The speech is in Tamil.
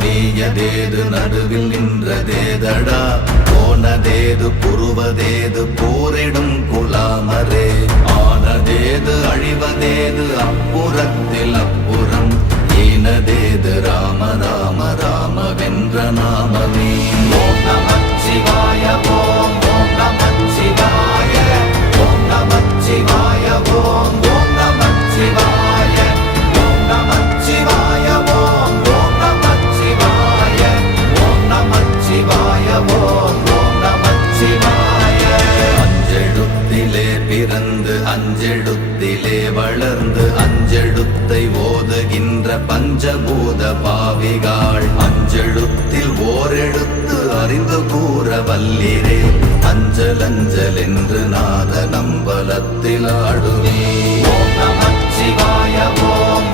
நீயதேது நடுவில் நின்றதேதடா போனதேது புருவதேது போரிடும் குலாமரே ஆனதேது அழிவதேது அப்புறத்தில் அப்புறம் ஈனதேது ராம ராம ராம வென்ற நாமமே ஓம் நமச்சிவாய ஓம் ஓம் நமச்சிவாய ஓம் நமச்சிவாய ஓம் ஓம் நமச்சிவாய ஓம் நமச்சிவாய ஓம் ஓம் நமச்சிவாய ஓம் நமச்சிவாய ஓம் ஓம் நமச்சிவாய அஞ்செழுத்திலே பிறந்து அஞ்செழுத்திலே வளர்ந்து அஞ்செழுத்தை ஓதுகின்ற பஞ்சபூத பாவிகாள் அஞ்செழுத்தில் ஓரெழுத்து அறிந்து கூற வல்லிரே அஞ்சல் அஞ்சல் என்று நாத நம்பலத்தில் ஆடுவே ஓம் நமச்சிவாய ஓம்